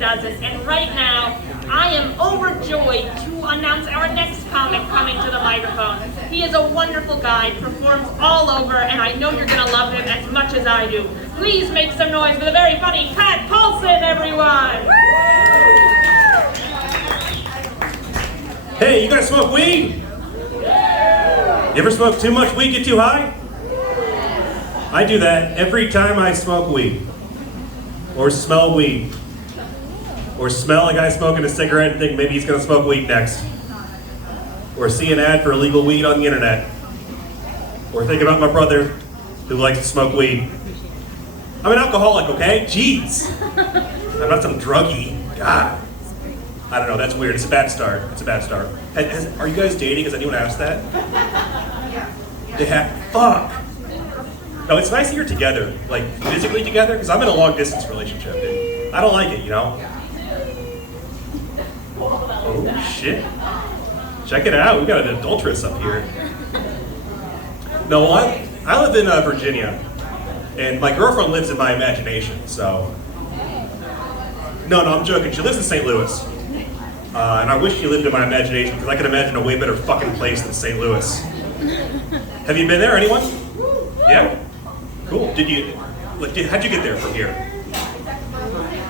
does it. And right now, I am overjoyed to announce our next comic coming to the microphone. He is a wonderful guy, performs all over, and I know you're going to love him as much as I do. Please make some noise for the very funny Pat Paulson, everyone! Hey, you guys smoke weed? You ever smoke too much weed, get too high? I do that every time I smoke weed. Or smell weed. Or smell a guy smoking a cigarette and think maybe he's gonna smoke weed next. Or see an ad for illegal weed on the internet. Or think about my brother who likes to smoke weed. I'm an alcoholic, okay? Jeez. I'm not some druggie. God. I don't know, that's weird. It's a bad start. It's a bad start. Are you guys dating? Has anyone asked that? They have. Fuck. No, it's nice that you're together, like physically together, because I'm in a long distance relationship. And I don't like it, you know? Oh, shit. Check it out. We got an adulteress up here. No, well, I live in Virginia, and my girlfriend lives in my imagination, so. No, I'm joking. She lives in St. Louis. And I wish she lived in my imagination, because I could imagine a way better fucking place than St. Louis. Have you been there, anyone? Yeah? Cool. How'd you get there from here?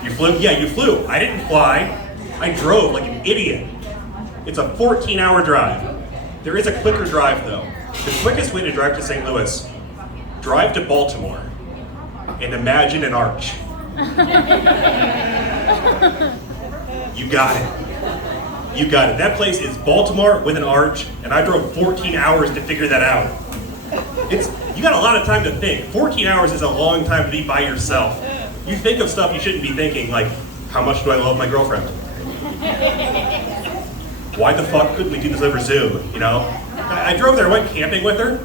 You flew? Yeah, you flew. I didn't fly. I drove like an idiot. It's a 14-hour drive. There is a quicker drive, though. The quickest way to drive to St. Louis, drive to Baltimore and imagine an arch. You got it. You got it. That place is Baltimore with an arch, and I drove 14 hours to figure that out. You got a lot of time to think. 14 hours is a long time to be by yourself. You think of stuff you shouldn't be thinking, like, how much do I love my girlfriend? Why the fuck couldn't we do this over Zoom, you know? I drove there, I went camping with her. I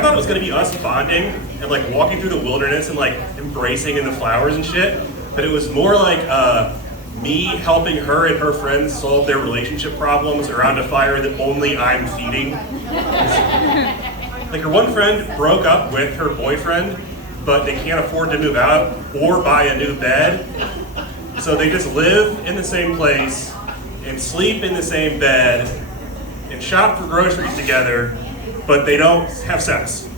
thought it was gonna be us bonding and like walking through the wilderness and like embracing in the flowers and shit. But it was more like me helping her and her friends solve their relationship problems around a fire that only I'm feeding. Like her one friend broke up with her boyfriend, but they can't afford to move out or buy a new bed. So they just live in the same place and sleep in the same bed and shop for groceries together, but they don't have sex.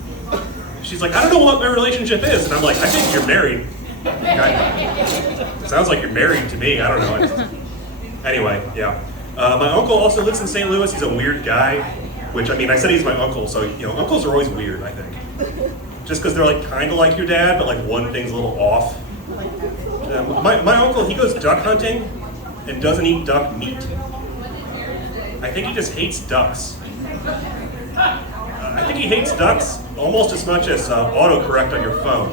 She's like, I don't know what my relationship is. And I'm like, I think you're married. Sounds like you're married to me. I don't know. Anyway, yeah. My uncle also lives in St. Louis. He's a weird guy, which, I mean, I said he's my uncle, so, you know, uncles are always weird, I think. Just because they're like kind of like your dad, but like one thing's a little off. My uncle, he goes duck hunting and doesn't eat duck meat. I think he just hates ducks. I think he hates ducks almost as much as autocorrect on your phone.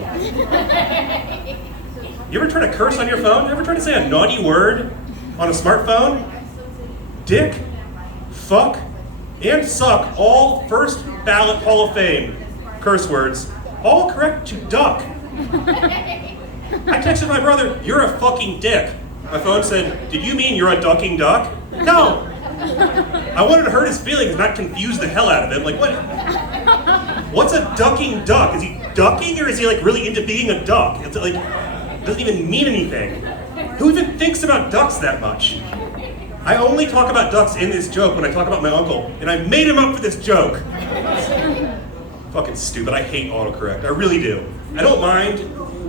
You ever try to curse on your phone? You ever try to say a naughty word on a smartphone? Dick, fuck, and suck, all first ballot Hall of Fame curse words, all correct to duck. I texted my brother, you're a fucking dick. My phone said, did you mean you're a ducking duck? No. I wanted to hurt his feelings, not confuse the hell out of him. Like, what? What's a ducking duck? Is he ducking or is he like really into being a duck? It's like, it doesn't even mean anything. Who even thinks about ducks that much? I only talk about ducks in this joke when I talk about my uncle, and I made him up for this joke. Fucking stupid. I hate autocorrect. I really do. I don't mind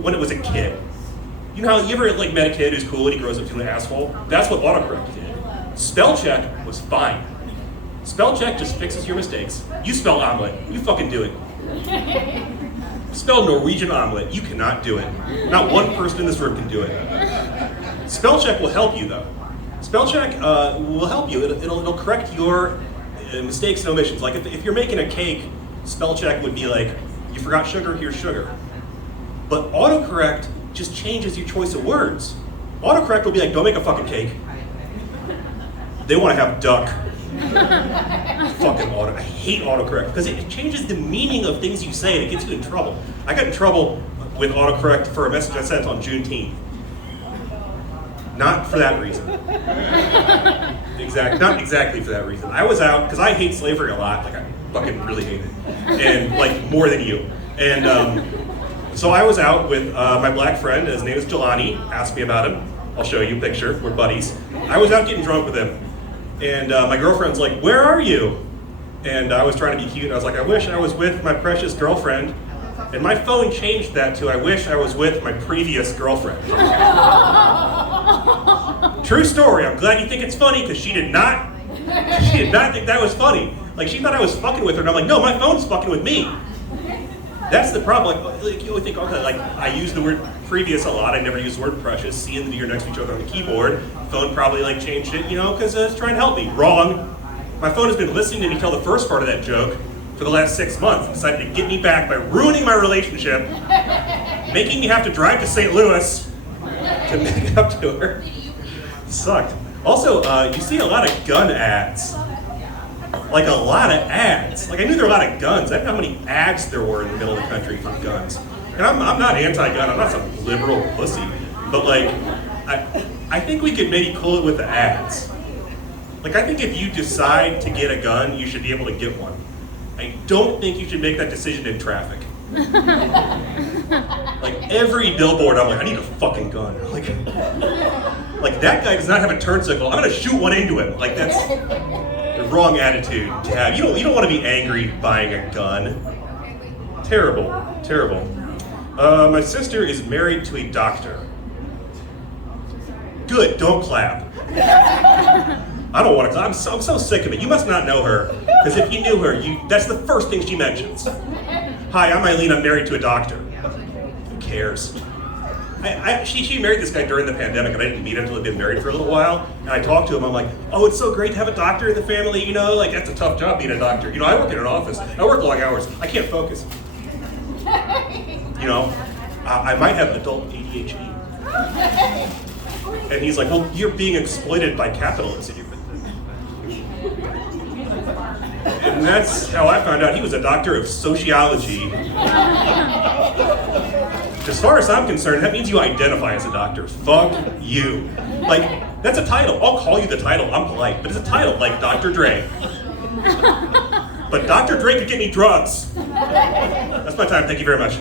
when it was a kid. You know how you ever like met a kid who's cool and he grows up to an asshole? That's what autocorrect did. Spell check was fine. Spell check just fixes your mistakes. You spell omelet, you fucking do it. Spell Norwegian omelet, you cannot do it. Not one person in this room can do it. Spell check will help you though. Spell check will help you. It'll correct your mistakes and omissions. Like if you're making a cake, spell check would be like, you forgot sugar, here's sugar. But autocorrect just changes your choice of words. Autocorrect will be like, don't make a fucking cake. They want to have duck. Fucking auto. I hate autocorrect because it changes the meaning of things you say and it gets you in trouble. I got in trouble with autocorrect for a message I sent on Juneteenth. Not for that reason. Not exactly for that reason. I was out, because I hate slavery a lot, like I fucking really hate it. And like more than you. And so I was out with my black friend, his name is Jelani, asked me about him. I'll show you a picture. We're buddies. I was out getting drunk with him, and my girlfriend's like, "Where are you?" And I was trying to be cute. I was like, "I wish I was with my precious girlfriend." And my phone changed that to, "I wish I was with my previous girlfriend." True story. I'm glad you think it's funny, because she did not think that was funny. Like, she thought I was fucking with her, and I'm like, no, my phone's fucking with me. That's the problem. Like you always think, okay, like, I use the word previous a lot. I never use the word precious. C and the D are next to each other on the keyboard. Phone probably like changed it, because it's trying to help me. Wrong. My phone has been listening to me tell the first part of that joke for the last 6 months. Decided to get me back by ruining my relationship, making me have to drive to St. Louis to make it up to her. Sucked. Also, you see a lot of gun ads. Like, a lot of ads. Like, I knew there were a lot of guns. I didn't know how many ads there were in the middle of the country for guns. And I'm not anti-gun. I'm not some liberal pussy. But, like, I think we could maybe cool it with the ads. Like, I think if you decide to get a gun, you should be able to get one. I don't think you should make that decision in traffic. Like, every billboard, I'm like, I need a fucking gun. Like that guy does not have a turnsicle. I'm gonna shoot one into him. Like, that's the wrong attitude to have. You don't want to be angry buying a gun. Terrible, terrible. My sister is married to a doctor. Good, don't clap. I don't want to. I'm so sick of it. You must not know her, because if you knew her, that's the first thing she mentions. Hi, I'm Eileen. I'm married to a doctor. Who cares? She married this guy during the pandemic, and I didn't meet him until he'd been married for a little while. And I talked to him. I'm like, oh, it's so great to have a doctor in the family. Like, that's a tough job being a doctor. I work in an office. I work long hours. I can't focus. I might have adult ADHD. And he's like, well, you're being exploited by capitalism. And that's how I found out he was a doctor of sociology. As far as I'm concerned, that means you identify as a doctor. Fuck you. Like, that's a title. I'll call you the title. I'm polite. But it's a title, like Dr. Dre. But Dr. Dre could get me drugs. That's my time. Thank you very much.